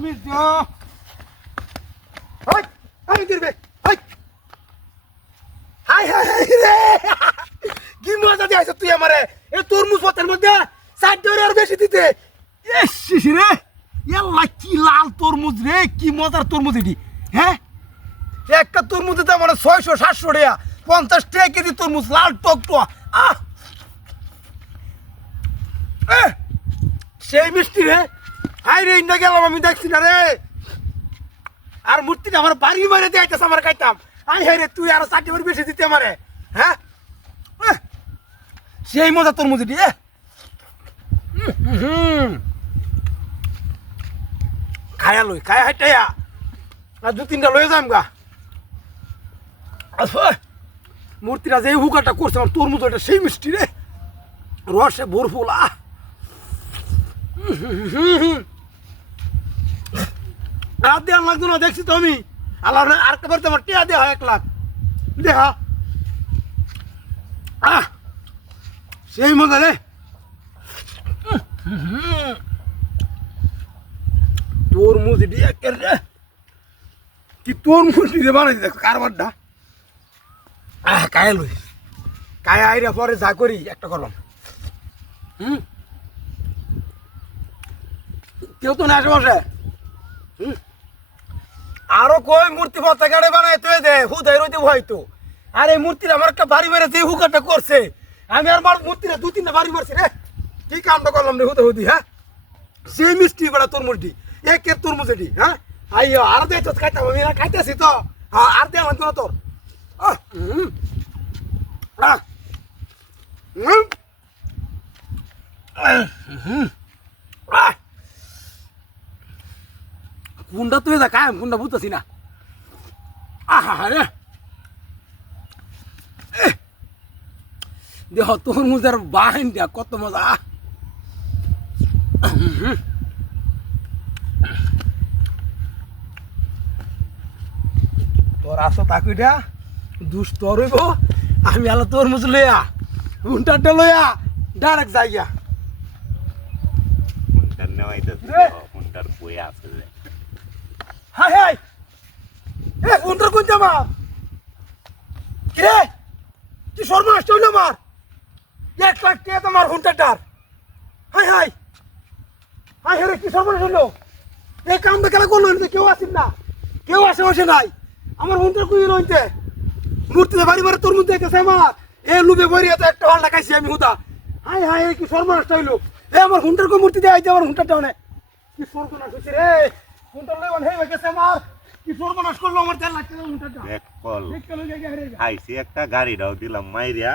তুমি আমি দিবে কি মজা দিয়েছে তুই আমারে? এ তরমুজ পথের মধ্যে চার ডলার বেশি দিতে। রে। ইয়াল্লা কি লাল তরমুজ রে কি মজার তরমুজ এটি হ্যাঁ? একটা তরমুজ দাম মানে ছয়শো সাতশো রে পঞ্চাশ টাকা কেজি তরমুজ লাল টক টক আহ সেই মিষ্টি রে। হাই রে ইন্না গেলাম, আমি দেখছি না রে। আর মূর্তিটা আমার বাড়ি মারে দেয়াইতেছে আমার খাইতাম আই হাই রে, তুই আর চারটি করে বেশি দিতে আমারে হ্যাঁ? সেই মজা তোর মুদি দিয়ে। খায়া লই, খায়া হাইটাইয়া আর দু তিনটা লয়ে যাম গা। মূর্তিটা যে হুকাটা করছে, আমার তরমুজ ওটা সেই মিষ্টি রে। রসে ভরফুল আহ। রাত দেওয়ার লাগতো না, দেখছি তো আমি। আল্লাহ আর কবার তোমার টিয়া দেওয়া এক লাখ। দেখা আহ! সেই মজা রে। তোর মুজি দিয়ে রে। কি তোর মুজি দিয়ে বানাই দেখ, কারবারটা। আহ কায়া লই কায়া আইরা পরে যা করি, একটা করলাম। হুম? কেউ তো না হুম। আরও কই মূর্তি পতাকারে বানাই তুই দে, হুদাই রইতে হয়তো আর এই মূর্তির আমার একটা বাড়ি মেরে যে হুকাটা করছে। আমি আর মার মূর্তিটা দু তিনটা বাড়ি মারছি রে। কি কামটা করলাম রে হুদে হুদি হ্যাঁ? সেই মিষ্টি বেড়া তোর মুরটি একের তোর মুজেটি হ্যাঁ? আইয়ো, আর দে তো খাইতাম, আমি না খাইতেছি তো। আর দে আমার তো তোর। হুম। হুম। আহ, হুম। আহ। কোনটা তুই যা কায়াম কোনটা বুঝতেছি না আহা রে দেহ তোর মুজার বাহিন দিয়া কত মজা। তোর আসো তাকুইটা দুষ্ট রইব আমি আলো তোর মুজ লইয়া উন্টারটা লইয়া ডাইরেক্ট যাইয়া ফোনটার নেওয়াইতেছে রে। ফোনটার বই আছে। High high. এ ফোনটার কোন জামা? কিরে কি সর্বনাশ হইল আমার? এক লাখ টাকা তোমার ফোনটাটার হাই হাই। হাই রে, কি সর্বনাশ হইল এই কামটা কেন করল? কেউ আসেন না। কেউ আসে বসে নাই। আমার ফোনটার কুই রইতে মূর্তিতে বাড়ি বাড়ি তোর মধ্যে দেখতেছে আমার। এ লুবে বইরিয়া তো একটা হল খাইছি আমি, হুদা। হাই হাই কি সর্বনাশ হইল এ আমার ফোনটার কো মূর্তি দেয় আমার ফোনটাটা অনেক কি সর্বনাশ হয়েছে রে? ফোনটা লই গেছে আমার। কি সর্বনাশ করল আমার তেল লাগছে ফোনটাটা এক কল। ঠিক করে গেছে রে খাইছি একটা গাড়িটাও দিলাম মাইরিয়া।